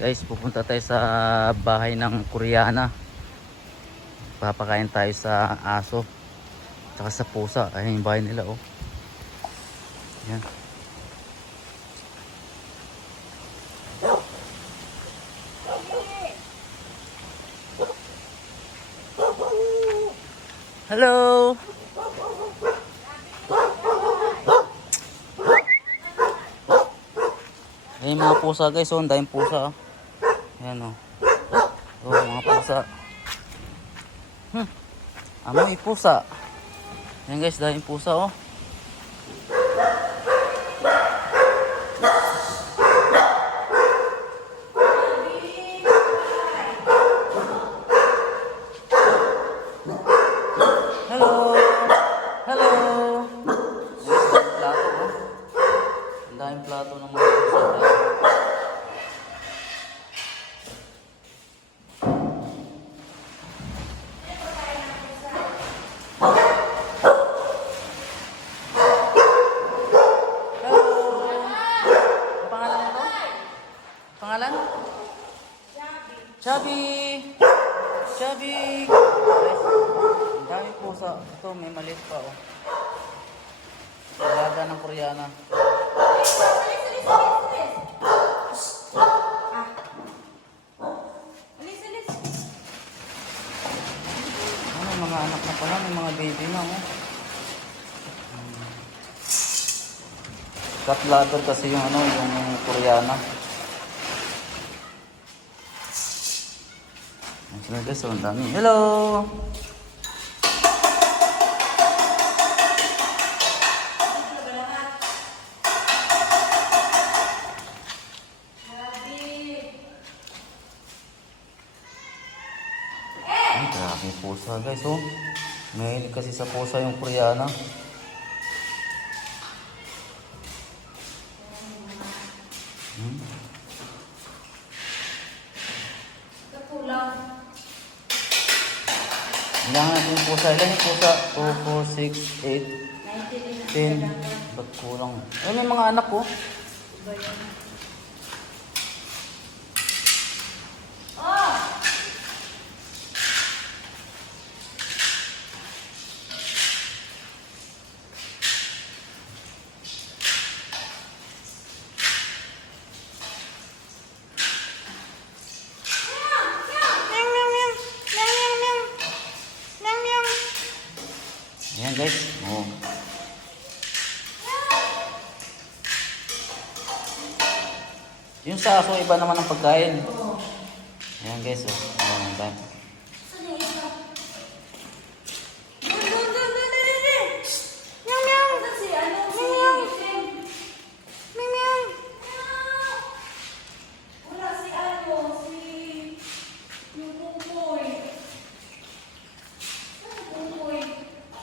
Guys, pupunta tayo sa bahay ng Koreana. Papakain tayo sa aso. Tsaka sa pusa. Ayun yung bahay nila oh. Yan. Hello! Ayan yung mga pusa guys, oh, ang pusa. Oh. Ayan oh. Oh, mga pusa. Hmm. Amoy pusa. Ayan guys, daming pusa oh. Hello! Hello! Ayan, ang daming plato oh. Ang daming plato ng mga pusa. Ayan. Hello! Ang pangalan nito? Pangalan? Chubby! Chubby! Guys, ang daming pusa. Ito, may maliit pa oh. Alaga ng Koreana. Ano, mga anak na pala, may mga baby na oh. Lover kasi yung ano, yung Koreana. Sila guys, ang dami. Hello! Ay, grabe pusa guys, oh. Mahilig kasi sa pusa yung Koreana. Hmm? Ilangan natin yung pusa. Ilan yung pusa? 2, 4, 6, 8, 10. Ba't kulang? Ayun yung mga anak ko. Ayan guys. Oh. Yung sa aso, iba naman ang pagkain. Ayan guys. Oh. Ang dami.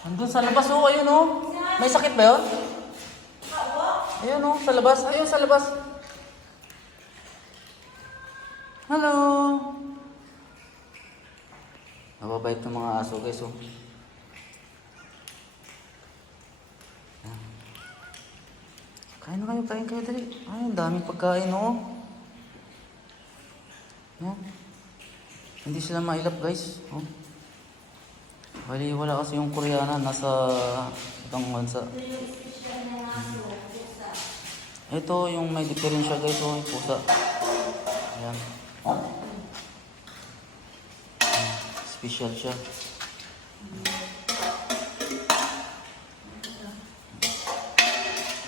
Andun sa labas oh, ayun oh. May sakit ba yun? Ayun oh, sa labas. Ayun sa labas. Hello. Nababait ng mga aso guys oh. Kain na kayo, kain kayo dali. Ay, ang daming pagkain oh. Ayan. Hindi sila mailap guys. Oh. Bali, wala kasi yung Koreana nasa ibang bansa. Ito yung may diferensya guys, oh, yung pusa. Ayan. Special siya.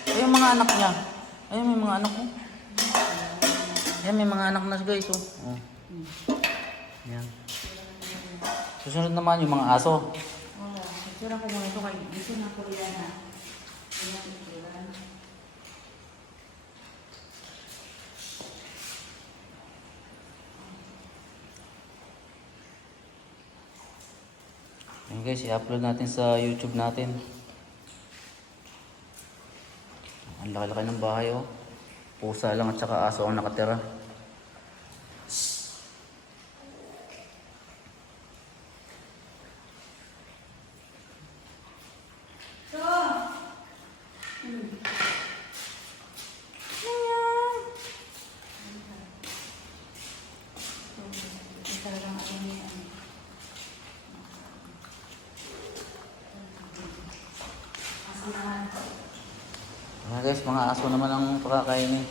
Ay, yung mga anak niya. Ayun, may mga anak ko. Ayan, may mga anak na guys, oh. oh. Ayan. Susunod naman yung mga aso. Sura ko muna ito kay gusto na Koreana. Ayan guys, i-upload natin sa YouTube natin. Ang laki-laki ng bahay oh. Pusa lang at saka aso ang nakatira. ano. Aso. Mga guys, mga aso naman ang pakakain eh.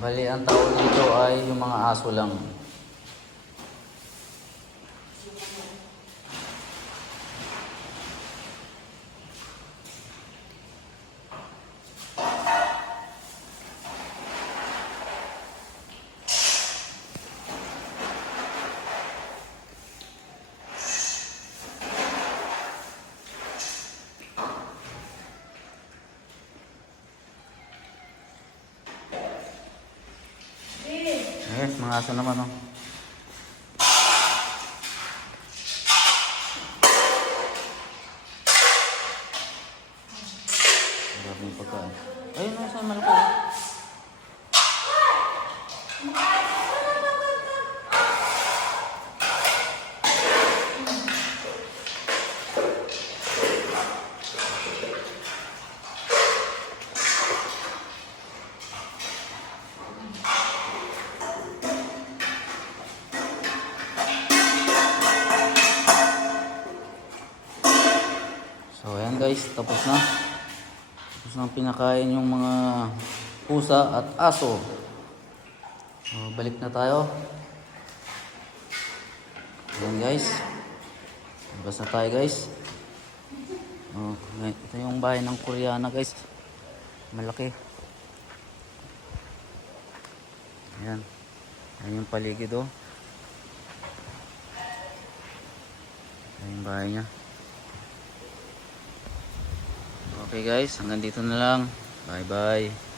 Bali, ang tao dito ay yung mga aso lang. Mga aso naman, oh. Grabe yung. Ayun, no, saan malaki, guys, tapos na. Tapos na pinakain yung mga pusa at aso. So, balik na tayo. Ayan guys. Labas na tayo guys. Oh, ito yung bahay ng Koreana guys. Malaki. Ayan. Ayan yung paligid oh. Ayan yung bahay niya. Okay guys, hanggang dito na lang. Bye bye.